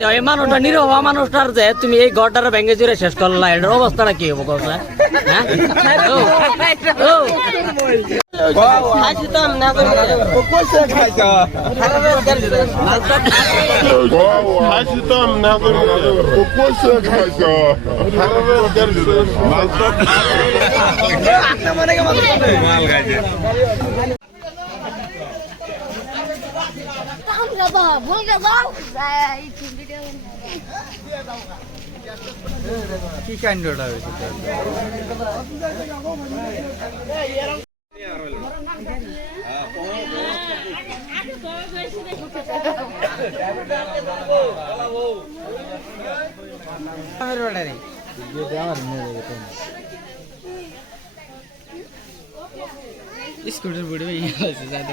এই মানুষটা নিরহ মানুষটার যে তুমি এই ঘরটার ভেঙে জুড়ে শেষ করলা এটার অবস্থাটা কি হবো কথা হ্যাঁ কি কাণ্ডটা হয়েছে স্কুটার বুড়ি যাতে